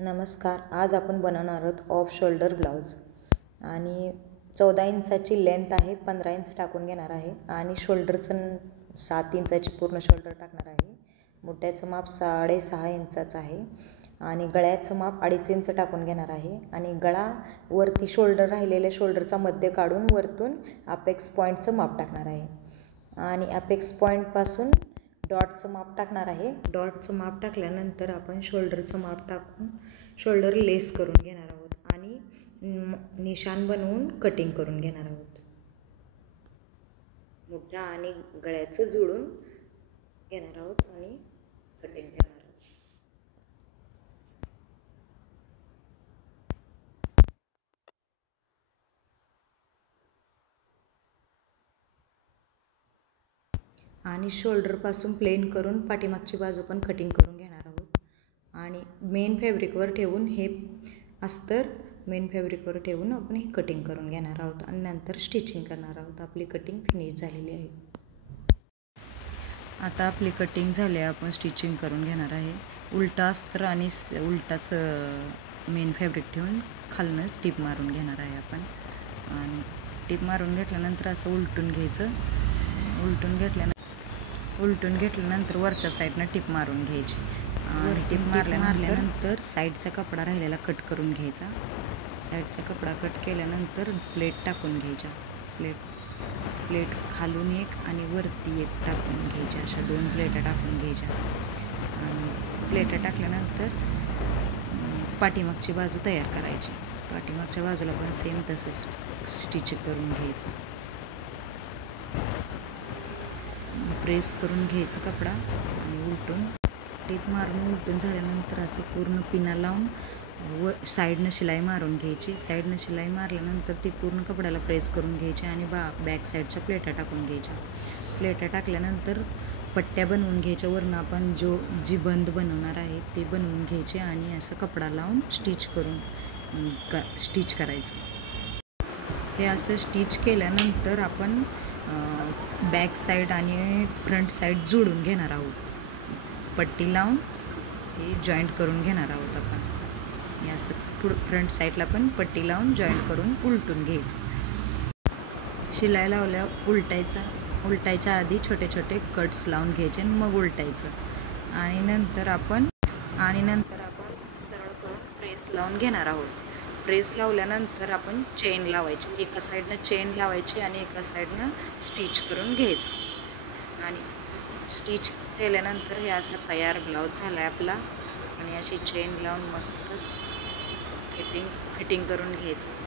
नमस्कार. आज आपण बनवणार आहोत ऑफ शोल्डर ब्लाऊज आणि 14 इंचाची लेंथ आहे, 15 इंच टाकून घेणार आहे आणि शोल्डरचं 7 इंचाची पूर्ण शोल्डर टाकणार आहे. मुठ्याचं माप 6.5 इंचाचं आहे आणि गळ्याचं माप 2.5 इंच टाकून घेणार आहे आणि गळा वरती शोल्डर राहिलेल्या शोल्डरचा मध्य काढून वरतून अपेक्स पॉईंटचं माप टाकणार आहे आणि अपेक्स पॉईंटपासून डॉटचं माप टाकणार आहे. डॉटचं माप टाकल्यानंतर आपण शोल्डरचं माप टाकून शोल्डर लेस करून घेणार आहोत आणि निशाण बनवून कटिंग करून घेणार आहोत. मुठा आणि गळ्याचं जुळून घेणार आहोत आणि कटिंग करणार आहोत. आणि शोल्डरपासून प्लेन करून पाठीमागची बाजू पण कटिंग करून घेणार आहोत आणि मेन फॅब्रिकवर ठेवून हे अस्तर मेन फॅब्रिकवर ठेवून आपण हे कटिंग करून घेणार आहोत आणि नंतर स्टिचिंग करणार आहोत. आपली कटिंग फिनिश झालेली आहे. आता आपली कटिंग झाली आहे. आपण स्टिचिंग करून घेणार आहे. उलटा अस्तर आणि उलटाच मेन फॅब्रिक ठेवून खालनं टिप मारून घेणार आहे आपण आणि टिप मारून घेतल्यानंतर असं उलटून घ्यायचं. उलटून घेतल्यानंतर वरच्या साईडनं टिप मारून घ्यायची आणि टिप मारल्यानंतर साईडचा कपडा राहिलेला कट करून घ्यायचा. साईडचा कपडा कट केल्यानंतर प्लेट टाकून घ्यायच्या. प्लेट खालून एक आणि वरती एक टाकून घ्यायच्या. अशा 2 प्लेटा टाकून घ्यायच्या आणि प्लेटा टाकल्यानंतर पाठीमागची बाजू तयार करायची. पाठीमागच्या बाजूला पण सेम तसंच स्टिच करून घ्यायचं. प्रेस करून घ्यायचं कपडा आणि उलटून टिप मारून उलटून झाल्यानंतर असं पूर्ण पिना लावून साईडनं शिलाई मारून घ्यायची. साईडनं शिलाई मारल्यानंतर ती पूर्ण कपड्याला प्रेस करून घ्यायची आणि बॅक साईडच्या प्लेटा टाकून घ्यायच्या. प्लेटा टाकल्यानंतर पट्ट्या बनवून घ्यायच्या. वरनं आपण जी बंद बनवणार आहे ते बनवून घ्यायचे आणि असं कपडा लावून स्टिच करायचं. हे असं स्टिच केल्यानंतर आपण बॅक साईड आणि फ्रंट साईड जोडून घेणार आहोत. पट्टी लावून हे जॉईंट करून घेणार आहोत आपण. हे असं फ्रंट साईडला पण पट्टी लावून जॉईंट करून उलटून घ्यायचं. शिलाई लावल्या उलटायच्या आधी छोटे छोटे कट्स लावून घ्यायचे आणि मग उलटायचं आणि नंतर आपण सरळ करून प्रेस लावून घेणार आहोत. प्रेस लावल्यानंतर आपण चेन लावायची. एका साईडनं चेन लावायची आणि एका साईडनं स्टिच करून घ्यायचं आणि स्टिच केल्यानंतर हे असा तयार ब्लाऊज झाला आहे आपला आणि अशी चेन लावून मस्त फिटिंग करून घ्यायचं.